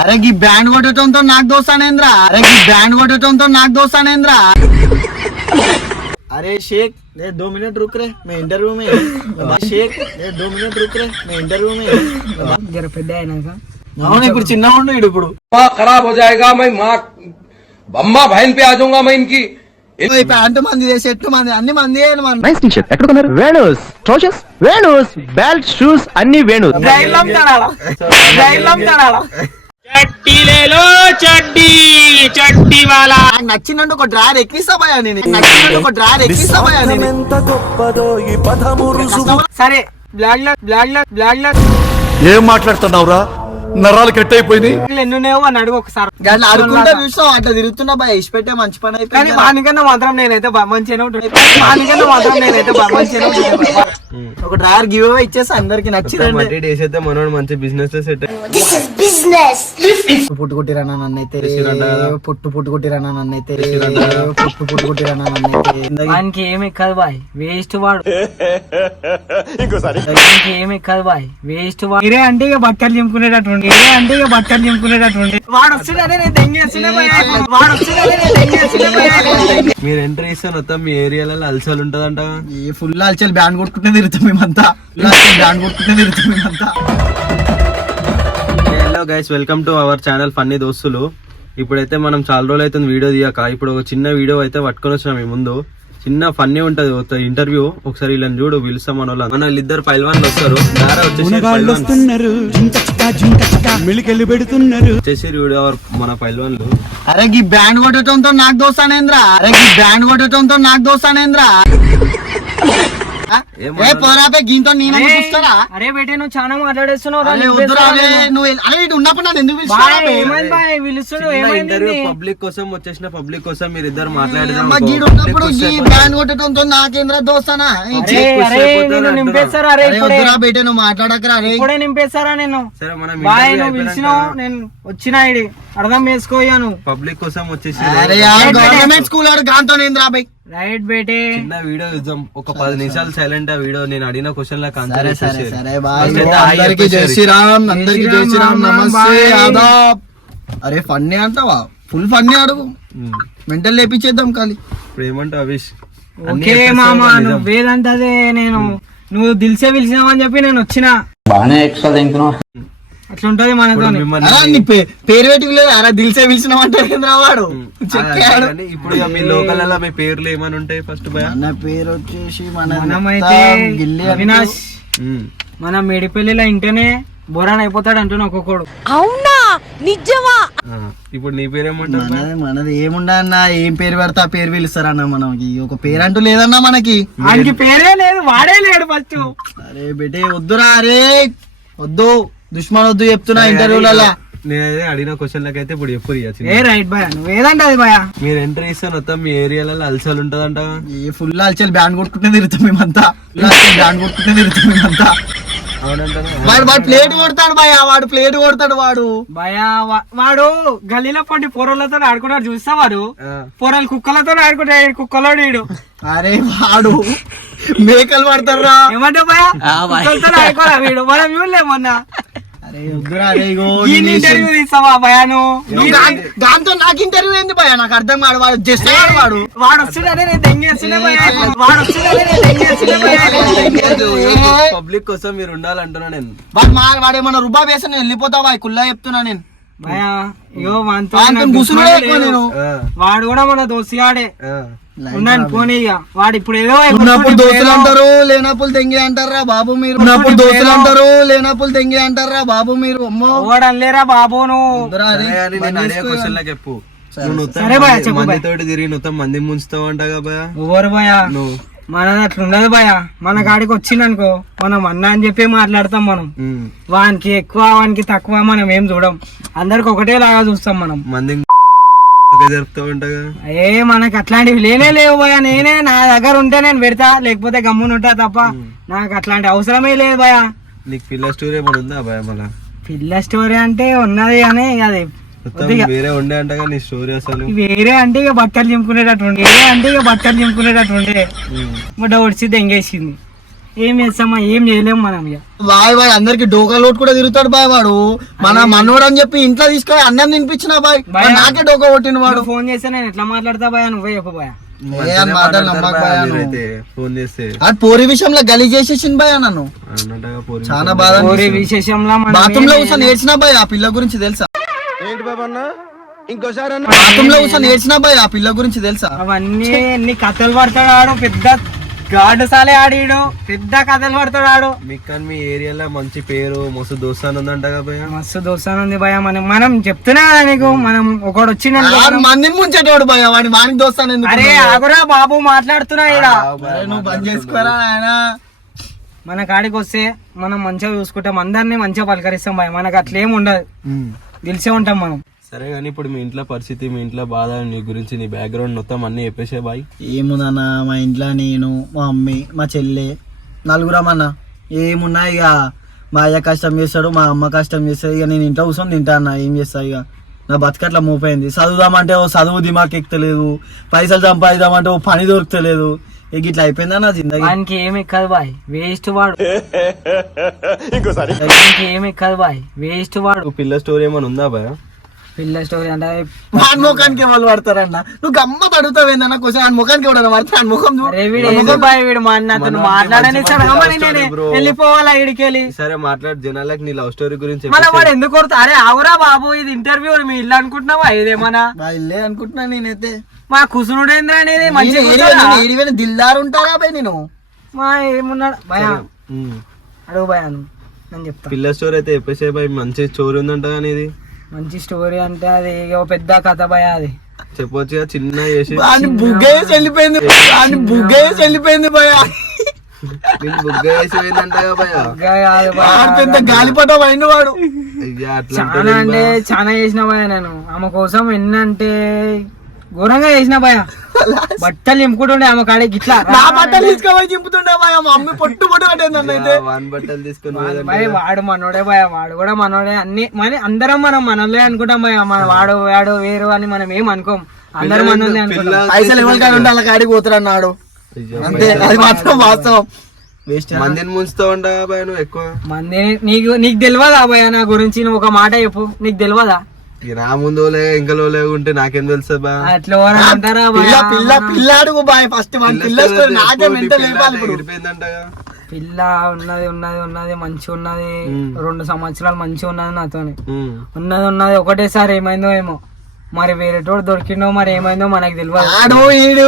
अरे गी बैंड కొట్టడంతో నాకు దోస్తానేంద్రా अरे गी बैंड కొట్టడంతో నాకు దోస్తానేంద్రా अरे शेख ये 2 मिनट रुक रहे मैं इंटरव्यू में शेख ये 2 मिनट रुक रहे मैं इंटरव्यू में जरा పెద్ద అయినాక అవును ఇప్పుడు చిన్నగా ఉండు ఇప్పుడు खराब हो जाएगा मैं माँ अम्मा बहन पे आ जाऊंगा मैं इनकी ప్యాంటు మంది షర్టు మంది అన్ని మంది నైస్ టీ షర్ట్ ఎక్కడ కొన్నారు Venus trousers Venus belt shoes అన్ని వేణుస్ నచ్చినట్టు ఒక డ్రాయర్ ఎక్కిస్తా భయ నేను నచ్చినట్టు ఒక డ్రాయర్ ఎక్కిస్తా భయ నేను సరే బ్లాగ్ ఏం మాట్లాడుతున్నావురా నరాలు కట్ అయిపోయింది ఎన్నున్నాయో అని అడుగు ఒకసారి అడుగుంటా చూస్తావు అట్లా తిరుగుతున్నా భయ ఇసి పెట్టే మంచి పని కానీ అయిపోయింది వానికన్నా మాత్రం నేనైతే మంచిగానే ఉంటుంది వానికన్నా మాత్రం నేనైతే మంచిగానే ఉంటుంది ఒక డ్రాయర్ గివ్ అవే ఇచ్చేసి అందరికి నచ్చిందండి వేసేస్తే మనోడు మంచి బిజినెస్ సెట్ పుట్టు కొట్టిరన్నా నన్నైతే పుట్టు కొట్టిరన్నా నన్నైతే పుట్టు కొట్టిరన్నా నన్నైతే వానికి ఏమి ఎక్కదు బాయ్ వేస్ట్ వాడు వానికి ఏమి ఎక్కదు బాయ్ వేస్ట్ వాడు ఇరే అంటే ఇక బట్టలు చింపుకునేటటువంటి వాడు వస్తున్నాడే నేను దెంగేస్తున్నా వాడు వస్తున్నాడే నేను దెంగేస్తున్నా మీరు ఎంట్రీ ఇస్తే మొత్తం మీ ఏరియాలలో అలసలు ఉంటదంట. ఏ ఫుల్ అల్చల్ బ్యాండ్ కొట్టుకుంటే తిరుగుతాం మేమంతా బ్యాండ్ కొట్టుకుంటే తిరుగుతాం మేమంతా. Hello guys, welcome to our channel funny దోస్తులు. ఇప్పుడైతే మనం చాలా రోజులు అవుతుంది వీడియో తీయక. ఇప్పుడు ఒక చిన్న వీడియో అయితే పట్టుకొని వచ్చినాం మీ ముందు. చిన్న ఫన్నీ ఉంటది ఇంటర్వ్యూ. ఒకసారి వీళ్ళని చూడు, పిలుస్తాం మన వాళ్ళు. మన ఇద్దరు పైల్వాన్లు వస్తారు. వచ్చేసి వీడియో మన పైల్వాన్లు. అరే గి బ్యాండ్ కొట్టడంతో నాకు దోస్తానేంద్రా ఏ పోరాపే గీంతో నేను చూస్తారా? అరే బేటే నువ్వు చాలా మాట్లాడేస్తున్నావు ఉన్నప్పుడు నన్ను ఎందుకు పిలుస్తున్నావు? ఇంటర్వ్యూ పబ్లిక్ కోసం వచ్చేసిన పబ్లిక్ కోసం మీరు ఇద్దరు బ్యాండ్ కొట్టడంతో నాకేంద్రా దోస్తానా? నింపేస్తారా? అరే బేటే నువ్వు మాట్లాడకరా. ఇప్పుడే నింపేస్తారా? నేను సరే మనం బాయ్ నువ్వు పిలిచినావు, నేను వచ్చినా ఇది అర్థం చేసుకోయాను. పబ్లిక్ కోసం వచ్చేసి గవర్నమెంట్ స్కూల్ గాంతోనేంద్రా బై రైట్ బేటే. చిన్న వీడియో చూద్దాం, ఒక 10 నిమిషాలు సైలెంట్. ఆ వీడియో నేను అడిగిన క్వశ్చన్ లకు అందరికి జై శ్రీరామ్, అందరికి జై శ్రీరామ్, నమస్తే, ఆదాబ్. అరే ఫన్నీ అంటావా? ఫుల్ ఫన్నీ అడుగు, మెంటల్ లేపించేద్దాం ఖాళీ. ఇప్పుడు ఏమంటావు అవిష్? ఓకే మామ, నువ్వేదంటే నేను నువ్వు దిల్సే పిలిచినావు అని చెప్పి నేను వచ్చిన. బాగానే ఎక్స్ట్రా తింటున్నావు. అట్లుంటది మనతో. పేరు పెట్టి లేదు అలా దిల్సే పిలిచినామంటే వాడు. ఇప్పుడు మీ లోకల్ మీ పేర్లు ఏమని ఉంటాయి? ఫస్ట్ మన పేరు వచ్చేసి మనమైతే అవినాష్. మన మేడిపల్లిలో ఇంటనే బోరాన్ అయిపోతాడు అంటున్నా ఒక్కొక్కడు. అవునా నిజమా? ఇప్పుడు నీ పేరేమంటావు? మనది ఏముండన్నా, ఏం పేరు పెడతా పేరు పిలుస్తారన్న. మనకి ఒక పేరు అంటూ లేదన్నా మనకి. ఆయనకి పేరే లేదు, వాడే లేడు ఫస్ట్. అరే బేటే వద్దురా, అరే వద్దు, దుష్మన్ వద్దు చెప్తున్నా ఇంటర్వ్యూలలో. నేనైతే అడిగిన క్వశ్చన్ లకి అయితే ఇప్పుడు ఎప్పుడు రైట్ భయ, నువ్వేదంటే అది భయ. మీరు ఎంట్రీ ఇస్తే మొత్తం మీ ఏరియాలలో అలసలు ఉంటదంట. ఏ ఫుల్ అల్చల్ బ్యాండ్ కొట్టుకుంటే తిరుగుతాం మేమంతా. బ్యాండ్ కొట్టుకుంటే తిరుగుతాం మేమంతా. వాడు ప్లేట్ కొడతాడు భయ, వాడు ప్లేట్ కొడతాడు వాడు భయ. వాడు గల్లీలో పండి పొరలతో ఆడుకున్నాడు చూస్తా. వాడు పొరలు కుక్కలతో ఆడుకుంటాడు, కుక్కలోడు వీడు. అరే వాడు మేకలు పడతారా ఏమంటావు భయ? కుక్కలతో ఆడుకోరా వీడు, మనం చూడలేమన్నా. అరే వద్దురా, అరే ఇంటర్వ్యూ తీస్తావా భయ? నువ్వు దాంతో నాకు ఇంటర్వ్యూ ఏంది భయ? నాకు అర్థం కాదు. వాడు జస్ట్ వాడు వస్తున్నాడే నేను దెంగేస్తున్నా భయ. వాడు వస్తున్నాడే నేను దెంగేస్తున్నా భయ. పబ్లిక్ కోసం మీరు ఉండాలంటున్నా నేను. వాడేమన్నా రుబ్బా వేసి నేను వెళ్ళిపోతావా? కుల్లా చెప్తున్నా నేను భయ. ఇగో నేను వాడు కూడా మన దోసిగాడే ఉన్నాను. పోనీ ఇక వాడు ఇప్పుడు ఏదో ఉన్నప్పుడు దోస్తులు అంటారు, లేనప్పుడు తెంగి అంటారా బాబు మీరు. ఉన్నప్పుడు దోస్తులు అంటారు, లేనప్పుడు తెంగి అంటారా బాబు మీరు. ఓడలేరా బాబు నువ్వు. చెప్పు. మందితోటి తిరిగి మొత్తం మంది ముంచుతావు అంటగా భయ. ఎవరు భయ? నువ్వు. మనది అట్లుండదు భయ. మన కాడికి వచ్చిందనుకో మనం అన్న అని చెప్పి మాట్లాడతాం. మనం వానికి ఎక్కువ వానికి తక్కువ మనం ఏం చూడం. అందరికి ఒకటే లాగా చూస్తాం మనం. మంది జరుపుతావు అంటగా. ఏ మనకి అట్లాంటివి లేనే లేవు భయ. నేనే నా దగ్గర ఉంటే నేను పెడతా, లేకపోతే గమ్మున ఉంటా తప్ప నాకు అట్లాంటి అవసరమే లేదు భయ. నీకు పిల్ల స్టోరీ ఏమైనా ఉందా భయ? మళ్ళా పిల్ల స్టోరీ అంటే ఉన్నది కానీ అది వేరే ఉండే అంటగా నీ స్టోరీ. అసలు వేరే అంటే ఇక బట్టలు చింపుకునేటట్టుండే, బట్టలు చింపుకునేటట్టుండే. బట్ ఒడిచి దెంగేసింది. ఏం చేస్తామా, ఏం చేయలేము మనం ఇక. బాయ్ అందరికి డోకా లోటు కూడా తిరుగుతాడు బాయ్ వాడు. మన మనోడు అని చెప్పి ఇంట్లో తీసుకొని అన్నం తినిపించిన బాయ్ నాకే డోకా కొట్టిన వాడు. ఫోన్ చేస్తే నేను ఎట్లా మాట్లాడతా భయ, నువ్వే చెప్పు భయ. ఫోన్ చేస్తే అది పోరి విషయంలో గలీజ్ చేసేసింది బాయ్ నన్ను. చాలా బాధ విశేషంలో బాత్రూమ్ లో కూర్చొని ఏడ్చినా బాయ్ ఆ పిల్ల గురించి తెలుసా? ఏంటి బాబా అన్న ఇంకోసారి బాత్రూమ్ లో కూర్చొని ఏడ్చినా బాయ్ ఆ పిల్ల గురించి తెలుసా? అవన్నీ ఎన్ని కథలు పడతాడు ఆడు, పెద్ద గాడు సాలే ఆడిడు, పెద్ద కథలు పడతాడు ఆడు. మీకు మీ ఏరియాలో మంచి పేరు మస్తు దోస్తాను ఉందంట భయ. మస్తు దోస్తాను ఉంది భయ. మనం చెప్తున్నా కదా నీకు, మనం ఒకడు వచ్చిండు మందిని ముంచేటోడు భయ వాడి వానికి దోస్తాను ఎందుకు? అరే ఆగురా బాబు, మాట్లాడుతున్నా ఈడ. నువ్వు బంద్ చేసుకోరా ఆయన. మన కాడికి వస్తే మనం మంచిగా చూసుకుంటాం, అందరినీ మంచిగా పలకరిస్తాం భయ. మనకు అట్లేం ఉండదు, గెలిచే ఉంటాం మనం. సరే కానీ ఇప్పుడు మీ ఇంట్లో పరిస్థితి, మీ ఇంట్లో బాధ, నీ గురించి నీ బ్యాక్గ్రౌండ్ మొత్తం అన్ని చెప్పేసే బాయ్. ఏముందన్న మా ఇంట్లో నేను, మా మమ్మీ, మా చెల్లె, నలుగురం అన్న. ఏమున్నా ఇక మా అయ్య కష్టం చేస్తాడు, మా అమ్మ కష్టం చేస్తాడు. ఇక నేను ఇంట్లో కూర్చొని తింటా అన్న, ఏం చేస్తా ఇక. నా బతుకట్లా మోపోయింది. చదువుదామంటే ఓ చదువు దిమాక్ ఎక్కుతలేదు, పైసలు సంపాదిద్దామంటే ఓ పని దొరుకుతలేదు. ఇక ఇట్లా అయిపోయిందా నా జిందగీ. ఆయనకి ఏమి ఎక్కదు బాయ్, వేస్ట్ వాడు. ఏమి ఎక్కదు బాయ్, వేస్ట్ వాడు. పిల్ల స్టోరీ ఏమైనా ఉందా భయ? పిల్ల స్టోరీ అంటే వాడి ముఖానికి ఎవరు పడతారన్న? నువ్వు గమ్మత్ అడుగుతావేందన్న క్వశ్చన్. ఆ ముఖానికి ఎవడన్నా పడతాడు? ఆ ముఖం వెళ్ళిపోవాలా ఇడికెళ్ళి. సరే మాట్లాడు జనాలకు నీ లవ్ స్టోరీ గురించి. మళ్ళీ వాడు ఎందుకు కొడతా? అరే అవురా బాబు, ఇది ఇంటర్వ్యూ, మీ ఇల్లు అనుకుంటున్నావా? ఇదేమన్నా ఇల్లే అనుకుంటున్నా నేనైతే. మా కుసునుడేంద్ర అనేది మంచిగా దిల్దారు ఉంటారా బాయ్ నేను? మా ఏమున్నాడు భయ, అడుగు భయ నేను చెప్తా. పిల్ల స్టోరీ అయితే చెప్పేసే బాయ్, మంచి స్టోరీ ఉందంట కానీ ఇది. మంచి స్టోరీ అంటే అది ఓ పెద్ద కథ భయ. అది చెప్పొచ్చు చిన్న చేసి బుగ్గేసి వెళ్ళిపోయింది, వెళ్ళిపోయింది భయ. బుగ్గ వేసి పోయిందంట పెద్ద గాలిపటం అయిన వాడు. చాలా అంటే చాలా చేసిన భయ నేను ఆమె కోసం. ఎన్నంటే ఘోరంగా చేసిన భయ. బట్టలు చింపుకుంటుండే ఆమె కాడికి ఇట్లా. నా బట్టలు తీసుకొని చింపుతుండే భయ. మా మమ్మీ పొట్టు పట్టేది అయితే. బట్టలు తీసుకుని వాడు మనోడే భయ, వాడు కూడా మనోడే. అన్ని మరి అందరం మనం మనోళ్ళే అనుకుంటాం భయ. మన వాడు వాడు వేరు అని మనం ఏం అనుకోం, అందరం మనోళ్ళే అనుకుంటాం. పైసలు ఎవరికాడ ఉంటే వాళ్ళ కాడికి పోతారన్నాడు అంతే, అది మాత్రం వాస్తవం. మందిని ముంచుతూ ఉంటా భయ నువ్వు ఎక్కువ. మంది నీకు తెలియదా భయ నా గురించి? నువ్వు ఒక మాట చెప్పు, నీకు తెలియదా? నా ముందు ఇంకా ఉంటే నాకేం తెలుసా బా? అట్లా అంటారా పిల్లాడు బాయ్. ఫస్ట్ నాకే మెంటల్ పిల్ల ఉన్నది మంచిగా ఉన్నది. 2 సంవత్సరాలు మంచిగా ఉన్నది నాతోని. ఉన్నది ఒకటేసారి ఏమైందో ఏమో మరి, వేరేటోడు దొరికిండో మరి ఏమైందో మనకు తెలియదు.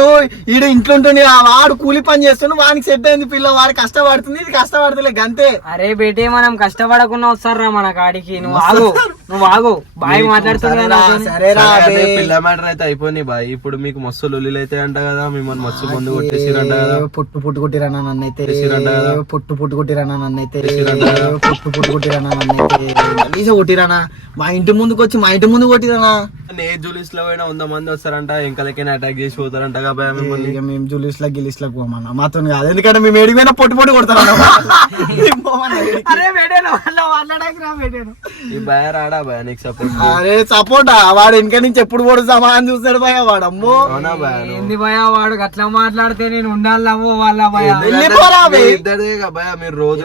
ఈడు ఇంట్లో ఉంటుంది, వాడు కూలి పని చేస్తుండే, వాడికి సెట్ అయింది పిల్ల. వాడు కష్టపడుతుంది, ఇది కష్టపడుతుంది గంతే. అరే బేటే మనం కష్టపడకుండా వస్తారా మన కాడికి? నువ్వు ఆగు బాయ్ మాట్లాడుతున్నా. పిల్ల మ్యాటర్ అయితే అయిపోయింది బాయ్. ఇప్పుడు మీకు మస్తు లొల్లిలు అయితే అంట కదా, మిమ్మల్ని మస్తు మందు కొట్టేసిరంట కదా. పుట్టు కొట్టిరన్నా నన్నైతే. పుట్టు కొట్టిరన్నా నన్నైతే. కొట్టిరానా మా ఇంటి ముందుకు వచ్చి, మా ఇంటి ముందు కొట్టిరానా. జూలిస్ లో పోయినా 100 మంది వస్తారంట, ఇంకలకైనా అటాక్ చేసి పోతారంట కదా. మేము జూలిస్ లా గిలిస్ లా పోమన్నా మాతో కాదు, ఎందుకంటే మేము ఏడిపోయినా పొట్టు కొడతారా. ఈ భయ రాడా భయ నీకు సపోర్ట్? అరే సపోర్టా? వాడు వెనక నుంచి ఎప్పుడు కూడా సమానం చూస్తాడు భయ. వాడు అమ్మో ఏంది భయ, వాడు అట్లా మాట్లాడితే నేను ఉండాలమ్మో వాళ్ళ భయ. ఇద్దరే భయ, మీరు రోజు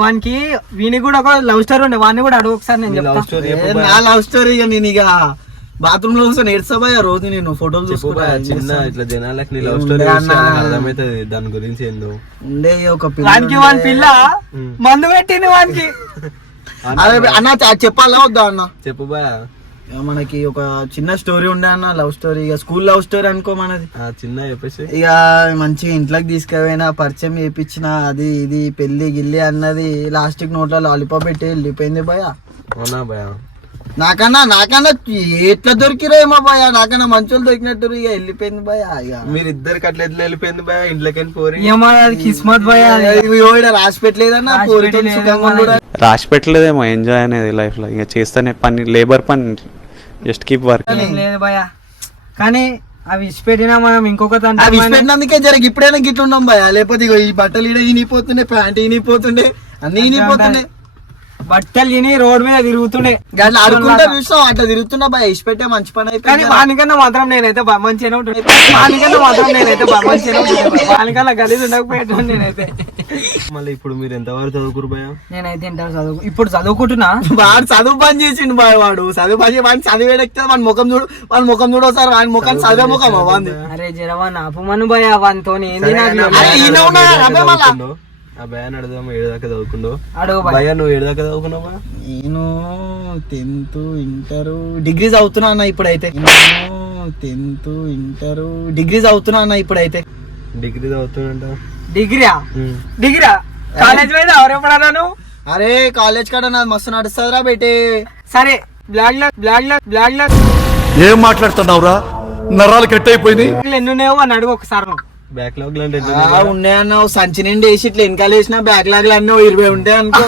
వానికి వీని కూడా ఒక లవ్ స్టోరీ ఉండే, వాడిని కూడా అడుగు ఒకసారి. నేను చెప్తా నా లవ్ స్టోరీ. ఇక నేను ఇక బాత్రూమ్ లో కూర్చొని ఏడ్చబోయా రోజు. నేను ఫోటోలు చూసుకుంటా చిన్న ఇట్లా జనాలకి లవ్ స్టోరీ అర్థమైతుంది దాని గురించి ఏందో. ఉండే ఒక వానికి వాని పిల్ల మందు పెట్టింది వానికి. అన్న చెప్పాలా వద్దా అన్న? చెప్పు బా. మనకి ఒక చిన్న స్టోరీ ఉండే అన్న, లవ్ స్టోరీ. ఇక స్కూల్ లవ్ స్టోరీ అనుకో మనది. చిన్న చెప్పేసి ఇక మంచిగా ఇంట్లోకి తీసుకుపోయినా, పరిచయం చేయించిన, అది ఇది పెళ్లి గిల్లి అన్నది. లాస్ట్ కి నోట్లో లాలీపాప్ పెట్టి వెళ్ళిపోయింది భయ. అవునా భయ? నాకన్నా ఎట్లా దొరికిరో ఏమో భయ. నాకన్నా మంచోళ్ళు దొరికినట్టు ఇక వెళ్ళిపోయింది భయ. ఇక మీరిద్దరికి అట్లా ఎట్లా వెళ్ళిపోయింది భయ? ఇంట్లోకి పోరి కిస్మత్ భయ. రాసి పెట్టలేదన్నా, పోరితో సుఖంగా కూడా రాసి పెట్టలేదేమో ఎంజాయ్ అనేది లైఫ్ లో. ఇక చేస్తేనే పని, లేబర్ పని, జస్ట్ కీప్ వర్క్. లేదు భయ, కానీ అవి ఇచ్చిపెట్టినా మనం ఇంకొక పెట్టినందుకే జరగ ఇప్పుడైనా గిట్ల ఉన్నాం భయ. లేకపోతే ఇగో ఈ బట్టలు ఈడ ఈనిపోతుండే, ప్యాంట్ ఈనిపోతుండే, అన్ని ఈనిపోతుండే. బట్టలు తిని రోడ్ మీద తిరుగుతుండే అట్లా అడుకుంటా చూసావు అట్లా తిరుగుతున్నా బాయ్ ఇసి పెట్టే మంచి పని కానీ అయిపోయింది వానికన్నా మాత్రం నేనైతే మంచిగానే ఉంటుండే వానికన్నా గలీజ్ ఉండకపోయేటోని నేనైతే. మళ్ళీ ఇప్పుడు మీరు ఎంతవరకు చదువుకురు భయ? నేనైతే ఇంటర్ ఇప్పుడు చదువుకుంటున్నా. వాడు చదువు పని చేసిండు బాయ్, వాడు చదువు పని వాడిని చదివేడెక్తే వాడి ముఖం చూడు ఒకసారి వాడి ముఖం చదివే ముఖం అవ్వంది. అరే జరవా నాపమను భయ వానితో ఏంది ఆ భయాన్ని అడుగుదాం, ఏడుదాకా చదువుకుండో? అడుగు భయ నువ్వు ఏడుదాకా చదువుకున్నావా? నేను 10th ఇంటర్ డిగ్రీ చదువుతున్నా అన్న ఇప్పుడైతే. 10th ఇంటర్ డిగ్రీ చదువుతున్నా అన్న ఇప్పుడైతే. డిగ్రీ చదువుతున్నా? డిగ్రీ కాలేజ్ మీద ఎవరెప్పుడన్నాను? అరే కాలేజ్ కాడ నాది మస్తు నడుస్తుందిరా బేటే. సరే బ్లాగ్ ఏం మాట్లాడుతున్నావురా? నరాలు కట్ అయిపోయినాయి. ఎన్ని ఉన్నాయో అని అడుగు ఒకసారి. నువ్వు బ్యాక్లాగ్ లాంటి ఉన్నాయన్న సంచి నిండి వేసి ఇట్లా వెనకాల వేసిన బ్యాక్లాగ్ లు అన్నీ 20 ఉంటాయి అనుకో.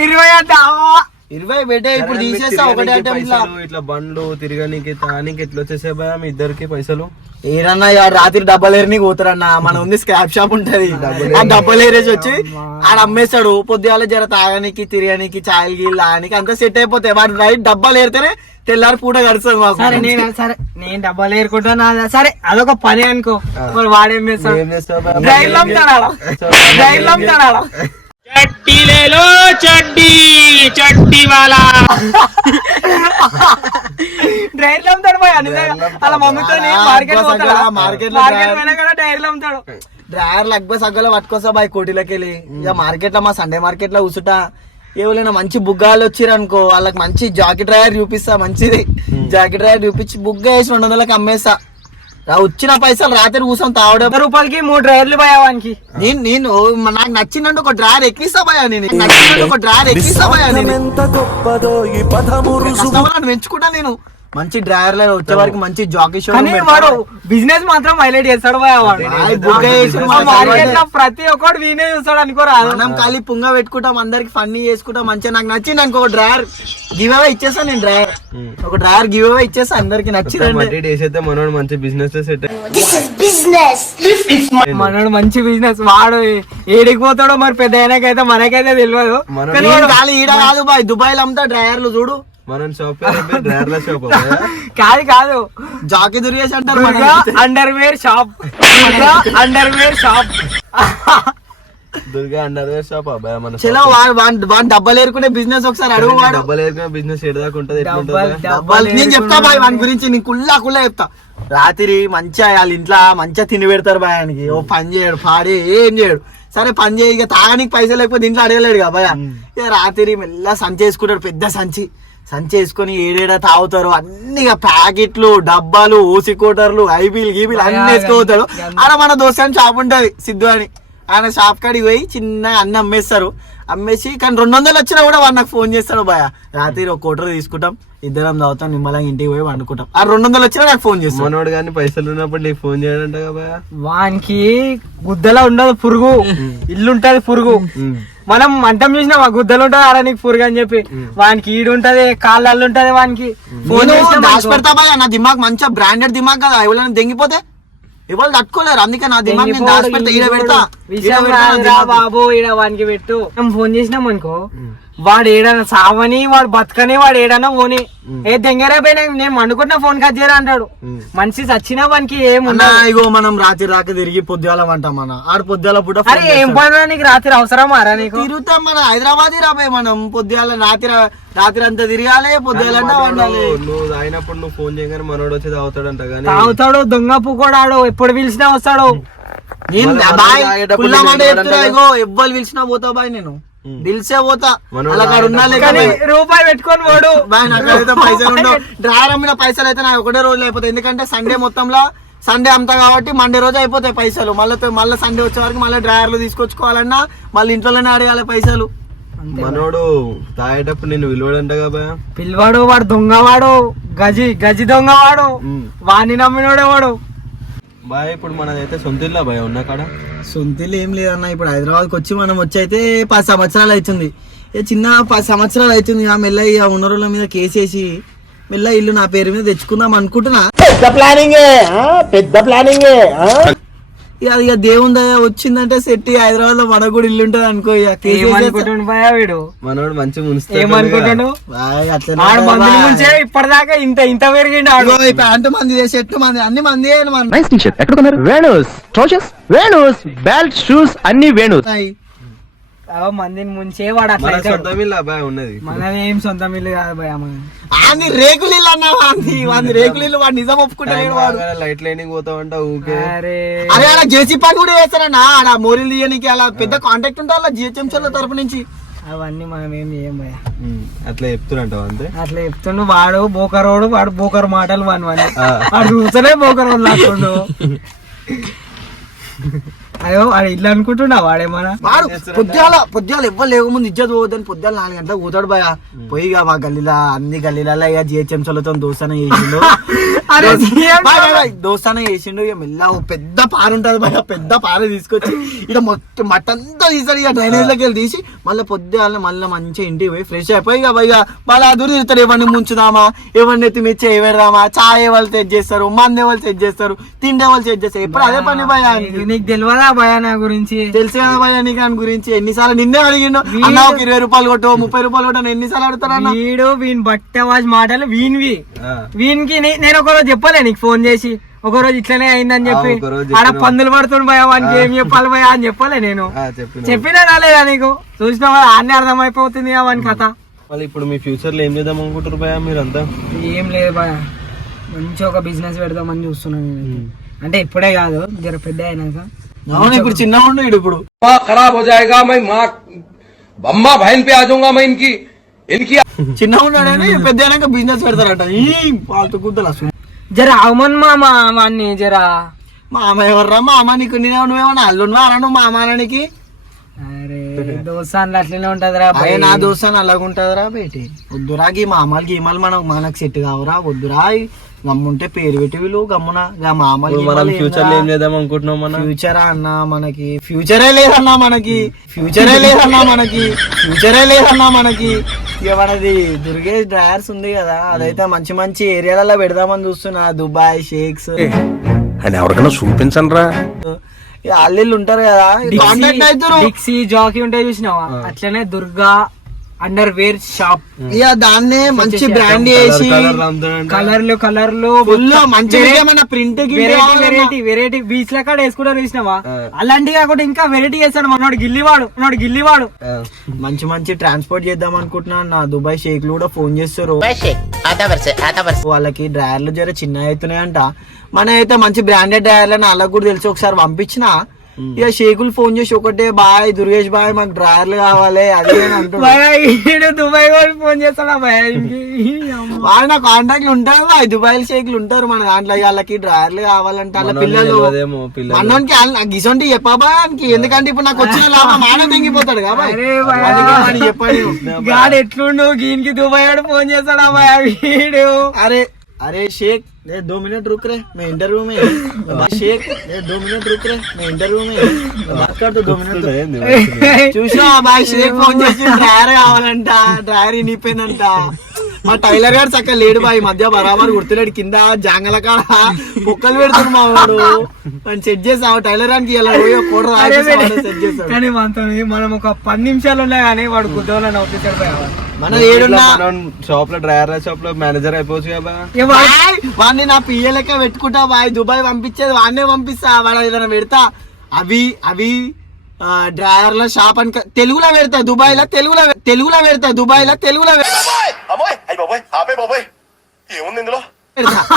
20 అంటే 20 బేటే ఇప్పుడు తీసేస్తా ఒకటే అటెంప్ట్ లా. ఇట్లా బండ్లు తిరగనీకి తానికి ఎట్లా వచ్చేసే భయ మీ ఇద్దరికి పైసలు? ఏరన్నా రాత్రి డబ్బలు ఏరనీకి పోతారన్న. మన ఉంది స్క్రాప్ షాప్ ఉంటది, ఆ డబ్బలు ఏరేసి వచ్చి ఆడ అమ్మేస్తాడు. పొద్దుగాల జర తాగనికి తిరగనికి చాయలు గీళ్ళు ఆనికి అంతా సెట్ అయిపోతాయి. వాడు రైట్ డబ్బాలు ఏరితేనే తెల్లారి పూట గడుస్తుంది మాకు. సరే నేను డబ్బాలు ఏరుకుంటాను. సరే అదొక పని అనుకో. మరి వాడేం చేస్తాడు? డ్రైర్లు అమ్ముతాడా? డ్రైర్లు అమ్ముతాడు పోయి అలా మమ్మీతో మార్కెట్ డ్రైర్లు అమ్ముతాడు. డ్రైవర్ లగ్బే సగ్గలో పట్టుకోసా బాయ్ కోటిలోకి వెళ్ళి. ఇక మార్కెట్ లో మా సండే మార్కెట్ లో కూర్చుంటా. ఎవరైనా మంచి బుగ్గాలు వచ్చిరనుకో వాళ్ళకి మంచి జాకెట్ డ్రైవర్ చూపిస్తా. మంచిది జాకెట్ డ్రైవర్ చూపించి బుగ్గ వేసి 200కి అమ్మేస్తా. వచ్చిన పైసలు రాత్రి కూర్చొని తావడం. 100 రూపాయలకి 3 డ్రైవర్లు పోయావానికి. నేను నాకు నచ్చిందంటే ఒక డ్రైవర్ ఎక్కిస్తా భయా. నేను పెంచుకుంటా. నేను మంచి డ్రైవర్ లో వచ్చే వరకు మంచి జాకీ షో. వాడు బిజినెస్ మాత్రం హైలైట్ చేస్తాడు ప్రతి ఒక్కడు వీనే చూస్తాడు అనుకోరా. మనం ఖాళీ పుంగ పెట్టుకుంటాం, అందరికి ఫన్నీ చేసుకుంటాం. మంచిగా నాకు నచ్చింది అనుకో ఒక డ్రైవర్ గివ్ అవే ఇచ్చేస్తా. నేను ఒక డ్రైవర్ గివ్ అవే ఇచ్చేస్తా అందరికి నచ్చింది. మనోడు మంచి బిజినెస్ సెట్. మనోడు మంచి బిజినెస్. వాడు ఏడికి పోతాడో మరి పెద్ద అయినాకైతే మనకైతే తెలియదు. ఈడ కాదు బాయ్, దుబాయ్ లో అమ్ముతా డ్రైవర్లు చూడు. మనం షాప్ కాదు జాకీ దుర్గేష్ అంటారు. Underwear shop Durga underwear shop అబ్బాయి. మన చలో వాడు డబ్బలు ఏరుకునే బిజినెస్ ఒకసారి అడుగు. డబ్బలు ఏరుకునే బిజినెస్ ఎడదాకా ఉంటది. నేను చెప్తా బాయ్ వాని గురించి. నేను కుల్లా చెప్తా. రాత్రి మంచిగా వాళ్ళ ఇంట్లో మంచిగా తిని పెడతారు భయానికి. ఓ పని చేయడు, పాడి ఏం చేయడు. సరే పని చేయి, ఇక తాగడానికి పైసలు లేకపోతే ఇంట్లో అడగలేడు కదా భయ. ఇక రాత్రి మెల్ల సంచి వేసుకుంటాడు, పెద్ద సంచి వేసుకొని ఏడేడా తాగుతారు. అన్ని ప్యాకెట్లు, డబ్బాలు, ఓసి కోటర్లు, ఐబీలు గీబీలు అన్ని వేసుకోతాడు. ఆడ మన దోస్తాని షాప్ ఉంటది సిద్ధు అని. ఆయన షాప్ కాడికి పోయి చిన్నగా అన్ని అమ్మేస్తారు. అమ్మేసి కానీ 200 వచ్చినా కూడా వాడు నాకు ఫోన్ చేస్తాడు భయ. రాత్రి ఒక కోటర్ తీసుకుంటాం, ఇద్దరం తాగుతాం, నిమ్మలంగా ఇంటికి పోయి వండుకుంటాం. ఆ 200 వచ్చినా నాకు ఫోన్ చేస్తాడు. మనోడు కానీ పైసలు ఉన్నప్పుడు నీకు ఫోన్ చేయడంట భయ. వానికి గుద్దలా ఉండదు పురుగు, ఇల్లు ఉంటది పురుగు. మనం మంటం చూసినా మా గుద్దలు ఉంటది అలా నీకు పురుగు అని చెప్పి. వానికి ఈడు ఉంటది, కాళ్ళు ఉంటది. వానికి ఫోన్ దాచి పెడతా భయ. నా దిమాగ్ మంచిగా బ్రాండెడ్ దిమాగ్ కదా. ఎవరైనా దెంగిపోతే ఎవరు తట్టుకోలేరు. అందుకే నా దిమాగ్ నేను దాచి పెడతా. ఈడ పెడతా బాబు, ఈడ వానికి పెట్టు. ఫోన్ చేసినాం అనుకో, వాడు ఏడన్నా సావని, వాడు బతకని, వాడు ఏడన్నా పోనీ. ఏ దెంగరే పోయినా నేను అనుకుంటున్నా ఫోన్ కట్ చేయరా అంటాడు. మనిషి చచ్చినా వానికి ఏమున్నా. ఇగో మనం రాత్రి రాక తిరిగి పొద్దుగాల అంటాం. మన ఆడ పొద్దుగాల పూట ఏం పని నీకు రాత్రి అవసరమా రా నీకు? తిరుగుతాం మన హైదరాబాద్ రాబోయే. మనం పొద్దుగాల రాత్రి అంతా తిరగాలి, పొద్దుగాలంటే వండాలి. నువ్వు తాగినప్పుడు నువ్వు ఫోన్ చేయగానే మనోడు వచ్చి తాగుతాడంట. కానీ తాగుతాడు, దొంగ పుకోడాడు, ఎప్పుడు పిలిచినా వస్తాడు. నేను ఎవ్వరు పిలిచినా పోతా బాయ్. నేను దిల్సే పోతా. రూపాయి పెట్టుకొని పోడు బాయ్. నాకైతే పైసలు ఉండవు. డ్రైవర్ అమ్మిన పైసలు అయితే నాకు ఒకటే రోజులు అయిపోతాయి. ఎందుకంటే సండే మొత్తంలో సండే అమ్ముతా కాబట్టి మండే రోజు అయిపోతాయి పైసలు. మళ్ళీ సండే వచ్చే వరకు మళ్ళీ డ్రైవర్లు తీసుకొచ్చుకోవాలన్నా మళ్ళీ ఇంట్లోనే అడగాలి పైసలు. మనోడు తాగేటప్పుడు నేను విలువడంటగా భయ. పిల్లవాడు, వాడు దొంగవాడు, గజి దొంగవాడు, వాణ్ణి నమ్మినోడే వాడు బాయ్. ఇప్పుడు మనదైతే సొంత ఇల్లు భయ ఉన్న కాడ. సొంత ఇల్లు ఏం లేదన్న. ఇప్పుడు హైదరాబాద్కి వచ్చి మనం అయితే 10 సంవత్సరాలు అవుతుంది. చిన్న 10 సంవత్సరాలు అవుతుంది. మెల్ల ఉన్న రోజుల మీద కేసేసి మెల్ల ఇల్లు నా పేరు మీద తెచ్చుకుందాం అనుకుంటున్నా. పెద్ద ప్లానింగ్ ఇక దేవుని దయ వచ్చిందంటే సెట్ హైదరాబాద్ లో మనకు కూడా ఇల్లు ఉంటది అనుకో. ఇక ఏమనుకుంటుండు భయ వీడు, మనోడు మంచి మున్సిపల్ ఏమనుకుంటుండు అట్లా ఆడు మందుల నుంచే ఇప్పటిదాకా ఇంత పెరిగిండు ఆడు. ప్యాంటు మంది షర్ట్ మంది అన్ని మంది నైస్ టీ షర్ట్ ఎక్కడ కొన్నారు? Venus trousers, Venus belt, shoes అన్ని వేణుస్. మందిని ముంచే వాడు అట్లా అవుతాడు. సొంత ఇల్లు అబ్బాయి ఉన్నది. మనది ఏం సొంత ఇల్లు కాదు భయ, అన్ని రేకులు ఇల్లు అన్నా వాడిని రేకులు ఇల్లు వాడు నిజం ఒప్పుకుంటాడు వాడు. లైట్ లైనింగ్ పోతావంట ఊకే. అరే అరే అలా జేసీ పని కూడా చేస్తారన్నా, అలా మోరీలు తీయడానికి అలా పెద్ద కాంటాక్ట్ ఉంటా అలా జిహెచ్ఎంసీ తరపు నుంచి. అవన్నీ మనం ఏం చేయం భయ. అట్లా చెప్తున్నట్టు అంతే. అట్లా చెప్తుండు వాడు బోకరోడు, వాడు బోకర్ మాటలు వాడు చూస్తేనే బోకరోడు లాక్కుండు. అయ్యో వాడు ఇల్లు అనుకుంటున్నా వాడేమన్నా. వాడు పొద్దుగాల ఎవ్వరు లేకముందు ఇజ్జత్ పోదని పొద్దుగాల 4 గంటలకు పోతాడు భయ. పోయి ఇక మా గల్లీలా అన్ని గల్లీలలో ఇక జిహెచ్ఎంసీలతో దోస్తాన చేసిండు. దోస్తాన చేసిండు. ఇక మెల్ల పెద్ద పార ఉంటది భయ, పెద్ద పార తీసుకొచ్చి ఇక మొత్తం మట్టంతా తీసాడు. ఇక డ్రైనేజ్ లోకి వెళ్ళి తీసి మళ్ళీ పొద్దుగాల మళ్ళీ మంచిగా ఇంటికి పోయి ఫ్రెష్ అయిపోయి ఇక వాళ్ళ దూరం తిరుగుతారు. ఎవరిని ముంచుదామా, ఎవరిని ఎత్తి మిచ్చి పెడదామా, చాయ్ వాళ్ళు సెట్ చేస్తారు, మంది వాళ్ళు సెట్ చేస్తారు, తిండే వాళ్ళు సెట్ చేస్తారు. ఎప్పుడు అదే పని భయ. నీకు తెలియదా భయ నా గురించి? తెలుసు కదా భయ నీకు దాని గురించి. ఎన్నిసార్లు నిన్నే అడిగిండు అన్న, ఒక 20 రూపాయలు కొట్టు, 30 రూపాయలు కొట్టు, ఎన్నిసార్లు అడుగుతారన్న. వీడు వీని బట్టవాజ్ మాటలు వీనికి నేను ఒకరోజు చెప్పలే నీకు ఫోన్ చేసి, ఒకరోజు ఇట్లనే అయిందని చెప్పి ఆడ పందులు పడుతుండు భయ, వానికి ఏం చెప్పాలి భయ అని చెప్పలే నేను. చెప్పినా రాలేదా నీకు? చూసినా అన్నీ అర్థమైపోతుంది వాని కథ. మళ్ళీ ఇప్పుడు మీ ఫ్యూచర్ లో ఏం చేద్దాం అనుకుంటారు భయ మీరంతా? ఏం లేదు భయ, మంచి ఒక బిజినెస్ పెడదామని చూస్తున్నాను. అంటే ఇప్పుడే కాదు, జర పెద్ద అయినాక. అవును ఇప్పుడు చిన్న ఉండు ఇప్పుడు खराब हो जाएगा मैं माँ अम्मा बहन पे आ जाऊंगा मैं इनकी చిన్న ఉన్నాడని పెద్ద అయినాక బిజినెస్ పెడతారట. ఈ పాల్తు గుద్దలు అసలు జర అవమన్ మామ వాన్ని జరా. మామ ఎవర్రా మామ నీకు? నువ్వేమన్నా అల్లున్నా నువ్వు మామ అనడానికి? అరే దోస్తాన్లు అట్లనే ఉంటదిరా భయ. నా దోస్తాను అలాగుంటదిరా బేటి. వద్దురా గీ మామలు గీమాలు మనకు సెట్ కావురా. వద్దురా గమ్ముంటే పేరు పెట్టి వీళ్ళు గమ్మున మామలు. ఫ్యూచర్ లో ఏం చేద్దాం అనుకుంటున్నాం? మన ఫ్యూచరా అన్నా మనకి ఫ్యూచరే లేదన్నా మనకి. ఇక మనది దుర్గేష్ డ్రైవర్స్ ఉంది కదా, అదైతే మంచి మంచి ఏరియాలలో పెడదామని చూస్తున్నా. దుబాయ్, షేక్స్ అని ఎవరికైనా చూపించండి రా. అల్లిళ్ళు ఉంటారు కదా, కాంటాక్ట్ అవుతారు. డిక్సీ జాకీ ఉంటాయి చూసినావా, అట్లనే దుర్గా అండర్ వేర్ షాప్. ఇక దాన్నే మంచి బ్రాండ్ చేసి కలర్లు మంచిగా ప్రింట్ వెరైటీ బీచ్ లెక్క వేసుకుంటారు చూసినావా, అలాంటి కాకుండా ఇంకా వెరైటీ చేస్తాడు మనోడు గిల్లివాడు. మంచి మంచి ట్రాన్స్పోర్ట్ చేద్దాం అనుకుంటున్నా. నా దుబాయ్ షేక్లు కూడా ఫోన్ చేస్తారు. వాళ్ళకి డ్రైవర్లు జర చిన్న అవుతున్నాయంట. మన అయితే మంచి బ్రాండెడ్ డ్రైవర్లని వాళ్ళకి కూడా తెలిసి ఒకసారి పంపించిన. ఇక షేకులు ఫోన్ చేసి ఒకటే బాయ్ దుర్గేష్ బాయ్ మాకు డ్రైవర్లు కావాలి అది అంటున్నాడు. దుబాయ్ వాళ్ళు ఫోన్ చేస్తాడా వాళ్ళు నా కాంటాక్ట్లు ఉంటారు బాయ్, దుబాయ్ షేకులు ఉంటారు మన దాంట్లో. వాళ్ళకి డ్రైవర్లు కావాలంటే వాళ్ళ పిల్లలు మనోనికి గిసొంటి చెప్పాబాకి. ఎందుకంటే ఇప్పుడు నాకు వచ్చిన లాభం ఆడ తెంగిపోతాడు కాబట్టి చెప్పాడు. గాడు ఎట్లుండు గీనికి దుబాయ్ వాడు ఫోన్ చేస్తాడా వీడు. अरे शेख 2 मिनट रुक रहे, मैं इंटरव्यू में। शेख 2 मिनट रुक रहे, मैं इंटरव्यू में। बात कर तो 2 मिनट చూసా బాయ్. షేక్ ఫోన్ చేసి డ్రైవర్ కావాలంట, డ్రైవర్ ఇనిపోయిందంట. మా టైలర్ గారు చక్కగా లేడు బాయ్, మధ్య బరాబర్ గుర్తున్నాడు. కింద జాంగల కాడ పొక్కలు పెడుతుంది మా వాడు. సెట్ చేసావు టైలర్ గారికి సెట్ చేస్తాడు. కానీ మనం ఒక 10 నిమిషాలు ఉన్నా కానీ వాడు గుద్దోళ్ళని అవుతాడు. మన ఏడున్నా షాప్ లో డ్రైవర్ షాప్ లో మేనేజర్ అయిపోవచ్చు కదా. వాడిని నా పియ్య లెక్క పెట్టుకుంటా బాయ్. దుబాయ్ పంపించేది వాడినే పంపిస్తా. వాడు ఏదైనా పెడతా అవి డ్రైవర్ల షాప్ అని తెలుగులో పెడతా. దుబాయ్లో తెలుగులో పెడతా.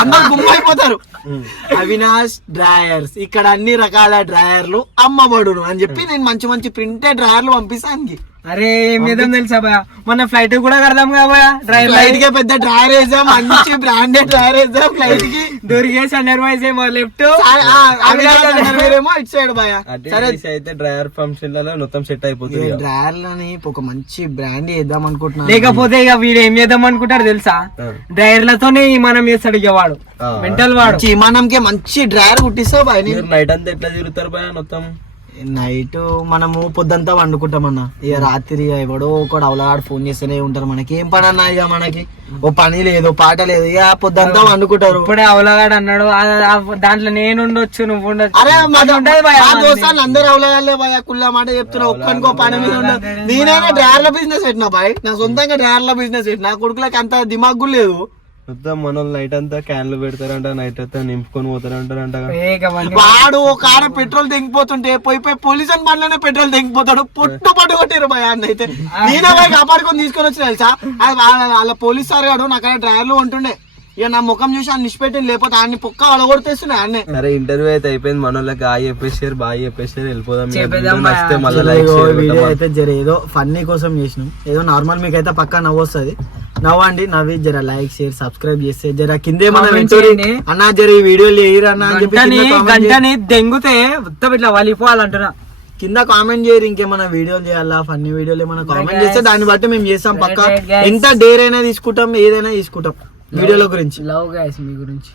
అందరు గుమ్మైపోతారు. అవినాష్ డ్రైవర్స్ ఇక్కడ అన్ని రకాల డ్రైవర్లు అమ్మబడును అని చెప్పి నేను మంచి మంచి ప్రింటెడ్ డ్రైవర్లు పంపిస్తానికి. అరే ఏం తెలుసా భయ, మన ఫ్లైట్ కూడా కడదాం కదా ఫ్లైట్ కి పెద్ద డ్రైవర్ వేసాం, మంచి బ్రాండెడ్ డ్రైవర్ వేసాం. ఫ్లైట్ కి దుర్గేష్ అండర్వైజ్ ఏమో లెఫ్ట్, ఏమో ఇటు సైడ్ భయ. సరే అయితే డ్రైవర్ ఫంక్షన్ లలో మొత్తం సెట్ అయిపోతుంది. డ్రైవర్లని ఒక మంచి బ్రాండ్ వేద్దాం అనుకుంటున్నా. లేకపోతే ఇక వీడు ఏం చేద్దాం అనుకుంటారు తెలుసా, డ్రైవర్లతోనే మనం చేస్తాడు. ఇక వాడు మెంటల్ వాడు. విమానంకి మంచి డ్రైవర్ కుట్టిస్తావు బాయ్. నైట్ అంతా ఎట్లా తిరుగుతారు బాయ్ మొత్తం? నైట్ మనము పొద్దంతా వండుకుంటాం అన్న, ఇక రాత్రి ఎవడో ఒకడు అవలగాడు ఫోన్ చేస్తూనే ఉంటారు. మనకి ఏం పని అన్న, ఇక మనకి ఓ పని లేదు పాట లేదు, ఇక పొద్దంతా వండుకుంటారు. ఇప్పుడే అవలగాడు అన్నాడు, దాంట్లో నేను ఉండొచ్చు నువ్వు ఉండొచ్చు. అరే దోస్తాను అందరు అవలగాలే భయ, కుళ్ళ మాట చెప్తున్నా. ఒక్కనికో పని మీద ఉండదు. నేనైనా డ్రైవర్ల బిజినెస్ పెట్టినా బాయ్, నా సొంతంగా డ్రైవర్ల బిజినెస్ పెట్టినా. కొడుకులకి అంత దిమాగ్ లేదు. మొత్తం మన నైట్ అంతా క్యాన్లు పెడతారంట, నైట్ అంతా నింపుకొని పోతారంటారంట. వాడు ఒక ఆడ పెట్రోల్ తెగిపోతుంటే పోయి పోలీసు బండ్లోనే పెట్రోల్ తెగిపోతాడు. పట్టు కొట్టారు భయ అన్న. అయితే నేనే కాపాడుకొని తీసుకొని వచ్చిన తెలుసా, వాళ్ళ పోలీస్ సార్ గాడు నాకు డ్రైవర్లు ఉంటుండే. ఇక నా ముఖం చూసి ఆయన నిష్పెట్టింది, లేకపోతే ఆయన్ని పొక్క అడగొడితేస్తున్నాయి అన్నే. సరే ఇంటర్వ్యూ అయితే అయిపోయింది, మన వాళ్ళకి ఆ చెప్పేసారు బాగా చెప్పేసారు, వెళ్ళిపోదాం. వీడియో అయితే జర ఏదో ఫన్నీ కోసం చేసినాం, ఏదో నార్మల్ మీకైతే పక్కా నవ్వొస్తుంది. నవ్వండి, నవ్వి జర లైక్ షేర్ సబ్స్క్రైబ్ చేస్తే జర కిందే అన్నా జర ఈ వీడియోలు వేయరు అన్న అని చెప్పి గంటని దెంగుతే మొత్తం ఇట్లా వలిపోవాలంటున్నా. కింద కామెంట్ చేయరు, ఇంకేమైనా వీడియోలు చేయాలా ఫన్నీ వీడియోలు ఏమైనా కామెంట్ చేస్తే దాన్ని బట్టి మేము చేస్తాం. పక్కా ఎంత డేర్ అయినా తీసుకుంటాం, ఏదైనా తీసుకుంటాం వీడియోల గురించి. లవ్ గైస్ మీ గురించి